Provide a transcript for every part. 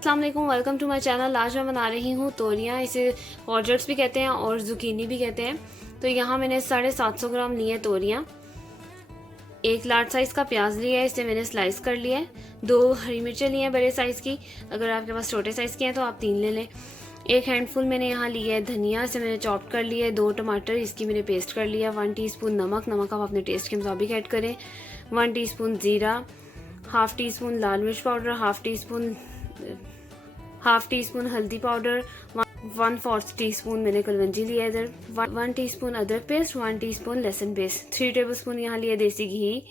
अस्सलाम वालेकुम, welcome to my channel. आज मैं बना रही हूँ तोरियाँ। इसे ऑर्चर्ड्स भी कहते हैं और जुकीनी भी कहते हैं। तो यहाँ मैंने 750 ग्राम लिए तोरियाँ। एक लार्ज साइज़ का प्याज लिया है, इसे मैंने स्लाइस कर लिया है। 2 हरी मिर्चें ली हैं बड़े साइज़ की, अगर आपके पास छोटे साइज़ की हैं तो आप 3 ले लें। एक हैंडफुल मैंने यहाँ लिया है धनिया, इसे मैंने चॉप कर लिया है। 2 टमाटर, इसकी मैंने पेस्ट कर लिया। 1 टीस्पून नमक आप अपने टेस्ट के मुताबिक ऐड करें। 1 टीस्पून ज़ीरा, हाफ़ टी स्पून लाल मिर्च पाउडर, हाफ टी स्पून हल्दी पाउडर, 1/4 टीस्पून मैंने कलवंजी लिया इधर। 1 टीस्पून अदरक पेस्ट, 1 टीस्पून लहसुन पेस्ट, 3 टेबलस्पून यहाँ लिया देसी घी,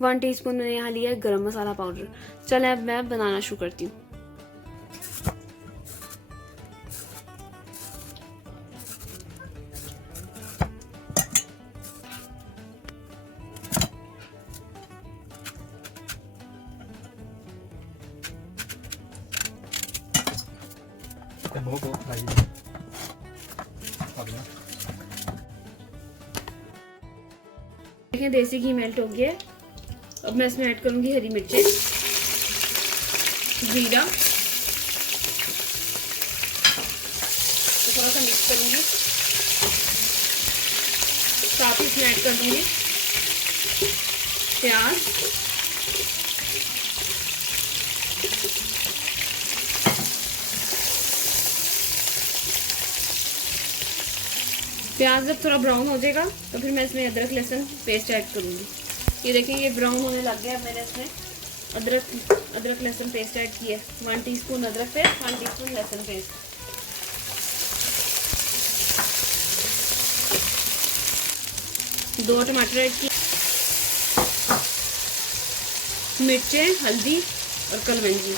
1 टीस्पून मैंने यहाँ लिया है गरम मसाला पाउडर। चलें अब मैं बनाना शुरू करती हूँ। देखें देसी घी मेल्ट हो गया। अब मैं इसमें ऐड करूंगी हरी मिर्चें, जीरा, तो थोड़ा सा मिक्स करूंगी। साथ ही इसमें ऐड कर दूंगी प्याज, प्याज जब थोड़ा ब्राउन हो जाएगा तो फिर मैं इसमें अदरक लहसुन पेस्ट ऐड करूँगी। ये देखें ये ब्राउन होने लग गया। मैंने इसमें अदरक लहसुन पेस्ट ऐड किया। 1 टीस्पून अदरक पेस्ट, 1 टीस्पून लहसुन पेस्ट। 2 टमाटर ऐड किए, मिर्चें, हल्दी और कलवंजी।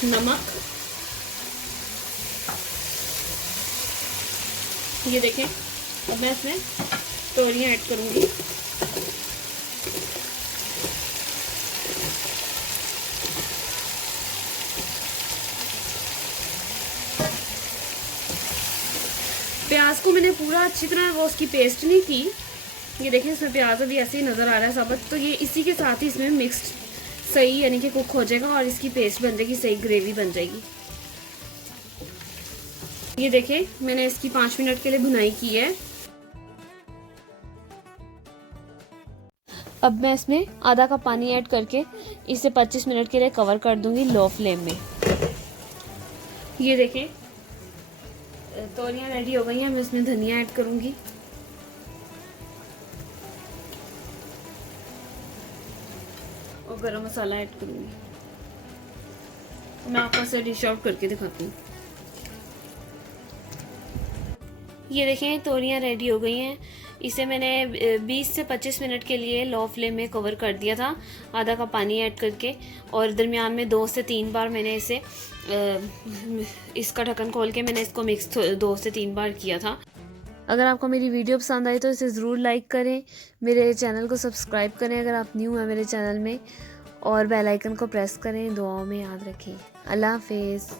नमक, ये देखें। अब मैं इसमें तोरियां ऐड करूंगी। प्याज को मैंने पूरा अच्छी तरह वो उसकी पेस्ट नहीं की। ये देखें इसमें प्याज अभी ऐसे ही नज़र आ रहा है साबुत। तो ये इसी के साथ ही इसमें मिक्स्ड सही यानी कि कुक हो जाएगा और इसकी पेस्ट बन जाएगी, सही ग्रेवी बन जाएगी। ये देखें मैंने इसकी 5 मिनट के लिए भुनाई की है। अब मैं इसमें आधा कप पानी ऐड करके इसे 25 मिनट के लिए कवर कर दूंगी लो फ्लेम में। ये देखें तोरियां रेडी हो गई हैं। मैं इसमें धनिया ऐड करूंगी और गरम मसाला ऐड करूंगी। मैं आपको इसे डिश आउट करके दिखाती हूँ। ये देखें तोरियां रेडी हो गई हैं। इसे मैंने 20 से 25 मिनट के लिए लो फ्लेम में कवर कर दिया था आधा कप पानी ऐड करके, और दरमियान में 2 से 3 बार मैंने इसे इसका ढक्कन खोल के मैंने इसको मिक्स 2 से 3 बार किया था। अगर आपको मेरी वीडियो पसंद आई तो इसे ज़रूर लाइक करें, मेरे चैनल को सब्सक्राइब करें अगर आप न्यू हैं मेरे चैनल में, और बेल आइकन को प्रेस करें। दुआओं में याद रखें। अल्लाह हाफिज़।